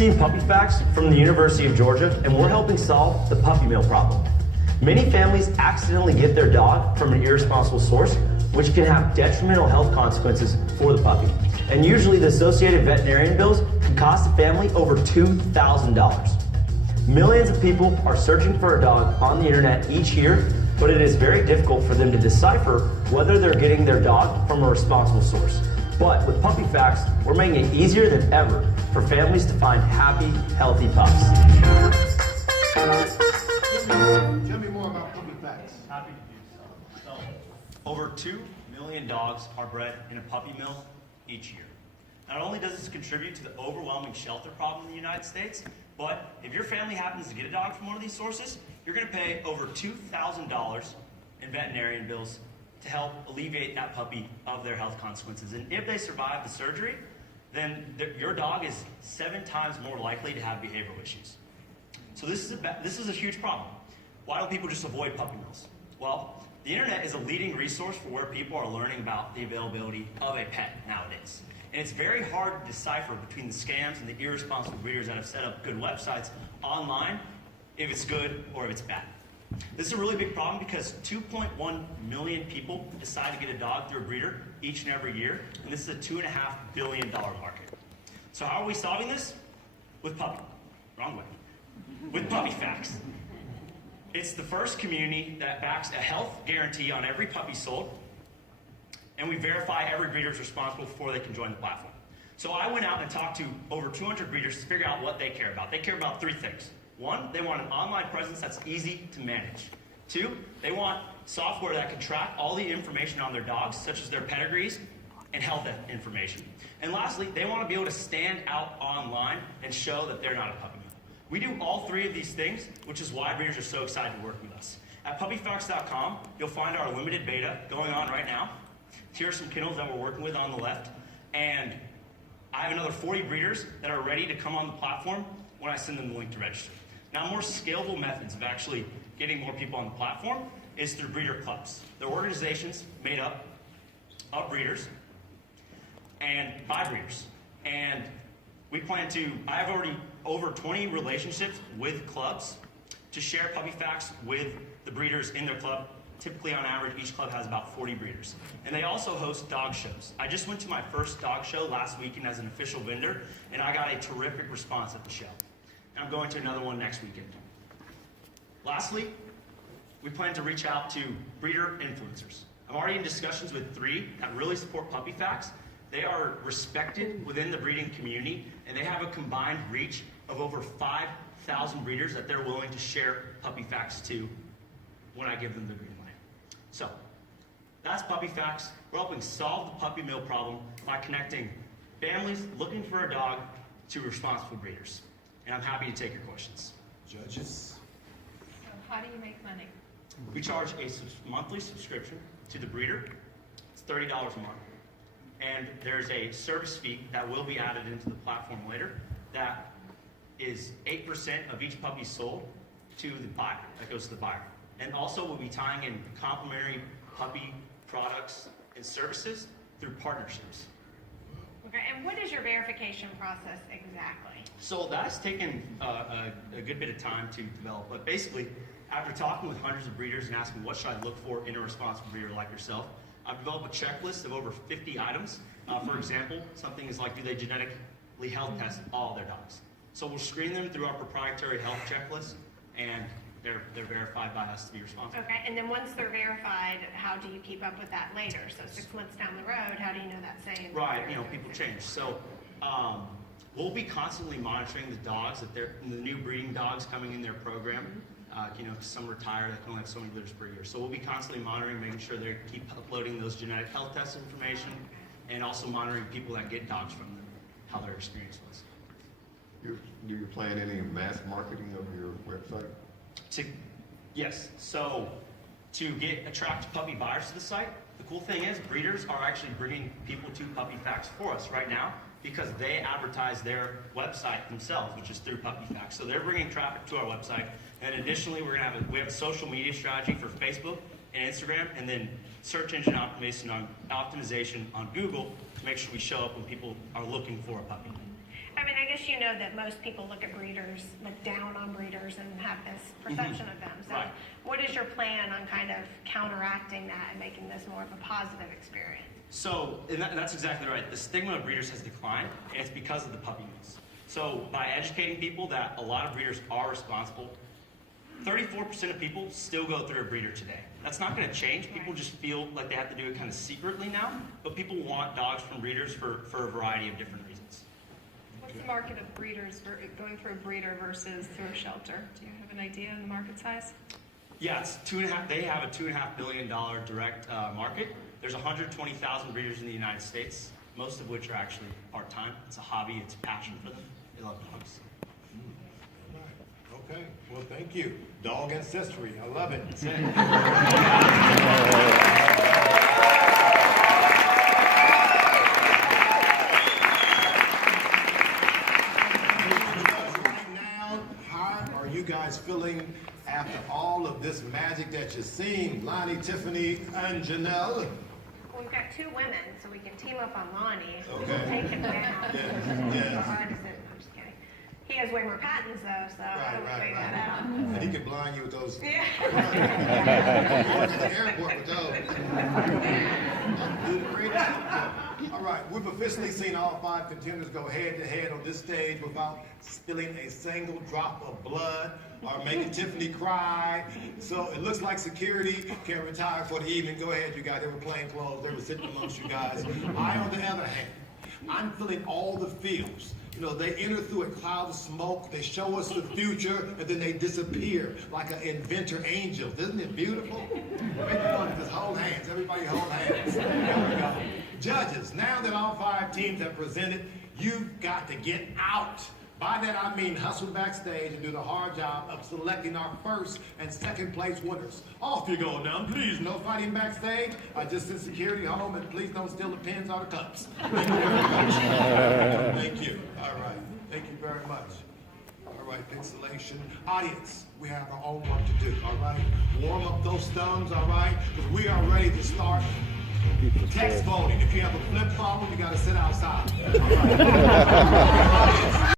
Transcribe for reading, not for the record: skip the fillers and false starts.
Team PuppyFax from the University of Georgia, and we're helping solve the puppy mill problem. Many families accidentally get their dog from an irresponsible source, which can have detrimental health consequences for the puppy. And usually the associated veterinarian bills can cost the family over $2,000. Millions of people are searching for a dog on the internet each year, but it is very difficult for them to decipher whether they're getting their dog from a responsible source. But with PuppyFax, we're making it easier than ever for families to find happy, healthy pups. Tell me more about PuppyFax. Happy to do so. Over 2 million dogs are bred in a puppy mill each year. Not only does this contribute to the overwhelming shelter problem in the United States, but if your family happens to get a dog from one of these sources, you're going to pay over $2,000 in veterinarian bills to help alleviate that puppy of their health consequences. And if they survive the surgery, then your dog is 7 times more likely to have behavioral issues. So this is a huge problem. Why don't people just avoid puppy mills? Well, the internet is a leading resource for where people are learning about the availability of a pet nowadays. And it's very hard to decipher between the scams and the irresponsible breeders that have set up good websites online if it's good or if it's bad. This is a really big problem because 2.1 million people decide to get a dog through a breeder each and every year, and this is a $2.5 billion market. So how are we solving this? With PuppyFax. It's the first community that backs a health guarantee on every puppy sold, and we verify every breeder is responsible before they can join the platform. So I went out and talked to over 200 breeders to figure out what they care about. They care about 3 things. 1, they want an online presence that's easy to manage. 2, they want software that can track all the information on their dogs, such as their pedigrees and health information. And lastly, they want to be able to stand out online and show that they're not a puppy mill. We do all 3 of these things, which is why breeders are so excited to work with us. At PuppyFax.com, you'll find our limited beta going on right now. Here are some kennels that we're working with on the left, and I have another 40 breeders that are ready to come on the platform when I send them the link to register. Now, more scalable methods of actually getting more people on the platform is through breeder clubs. They're organizations made up of breeders and by breeders. And we plan to, I have already over 20 relationships with clubs to share PuppyFax with the breeders in their club. Typically, on average, each club has about 40 breeders. And they also host dog shows. I just went to my first dog show last weekend as an official vendor, and I got a terrific response at the show. I'm going to another one next weekend. Lastly, we plan to reach out to breeder influencers. I'm already in discussions with 3 that really support PuppyFax. They are respected within the breeding community, and they have a combined reach of over 5,000 breeders that they're willing to share PuppyFax to when I give them the green light. So, that's PuppyFax. We're helping solve the puppy mill problem by connecting families looking for a dog to responsible breeders. And I'm happy to take your questions. Judges. So how do you make money? We charge a monthly subscription to the breeder. It's $30 a month. And there's a service fee that will be added into the platform later that is 8% of each puppy sold to the buyer, that goes to the buyer. And also we'll be tying in complimentary puppy products and services through partnerships. Okay, and what is your verification process exactly? So that has taken a good bit of time to develop, but basically, after talking with hundreds of breeders and asking what should I look for in a responsible breeder like yourself, I've developed a checklist of over 50 items. For example, something is like, do they genetically health test all their dogs? So we'll screen them through our proprietary health checklist, and they're verified by us to be responsible. Okay, and then once they're verified, how do you keep up with that later? So 6 months down the road, how do you know that's saying? Right, people change. So we'll be constantly monitoring the dogs, the new breeding dogs coming in their program. Some retire, that can only have so many litters per year. So we'll be constantly monitoring, making sure they keep uploading those genetic health test information, and also monitoring people that get dogs from them, how their experience was. Do you plan any mass marketing of your website? Yes. So to attract puppy buyers to the site, the cool thing is breeders are actually bringing people to PuppyFax for us right now because they advertise their website themselves, which is through PuppyFax. So they're bringing traffic to our website. And additionally, we have a social media strategy for Facebook and Instagram, and then search engine optimization on Google to make sure we show up when people are looking for a puppy. I mean, I guess you know that most people look at breeders, look down on breeders and have this perception of them. So Right. what is your plan on kind of counteracting that and making this more of a positive experience? So, and that's exactly right. The stigma of breeders has declined, and it's because of the puppy mills. So, by educating people that a lot of breeders are responsible, 34% of people still go through a breeder today. That's not going to change. People just feel like they have to do it kind of secretly now, but people want dogs from breeders for a variety of different reasons. What's the market of breeders going through a breeder versus through a shelter? Do you have an idea on the market size? Yeah, it's they have a $2.5 billion direct market. There's 120,000 breeders in the United States, most of which are actually part-time. It's a hobby, it's a passion for them. They love dogs. All right. Okay. Well, thank you. Dog ancestry. I love it. Right now, how are you guys feeling after all of this magic that you're seeing? Lonnie, Tiffany, and Janelle. We've got two women, so we can team up on Lonnie. Okay. We'll take him down. Yes. I'm just kidding. He has way more patents though, so I don't figure that out. And he can blind you with those. Yeah. Going to the airport with those. Doing a great job. All right, we've officially seen all 5 contenders go head to head on this stage without spilling a single drop of blood or making Tiffany cry. So it looks like security can retire for the evening. Go ahead, you guys. They were plain clothes. They were sitting amongst you guys. I, on the other hand, I'm feeling all the feels. You know, they enter through a cloud of smoke, they show us the future, and then they disappear like an inventor angel. Isn't it beautiful? Everybody just hold hands. Everybody hold hands. There we go. Judges, now that all 5 teams have presented, you've got to get out. By that I mean hustle backstage and do the hard job of selecting our first and second place winners. Off you go now, please. No fighting backstage. Just send security home and please don't steal the pins or the cups. Thank you very much. Thank you. All right. Thank you very much. All right, pixelation. Audience, we have our own work to do, all right? Warm up those thumbs, all right? Because we are ready to start text voting. If you have a flip phone, you got to sit outside. All right.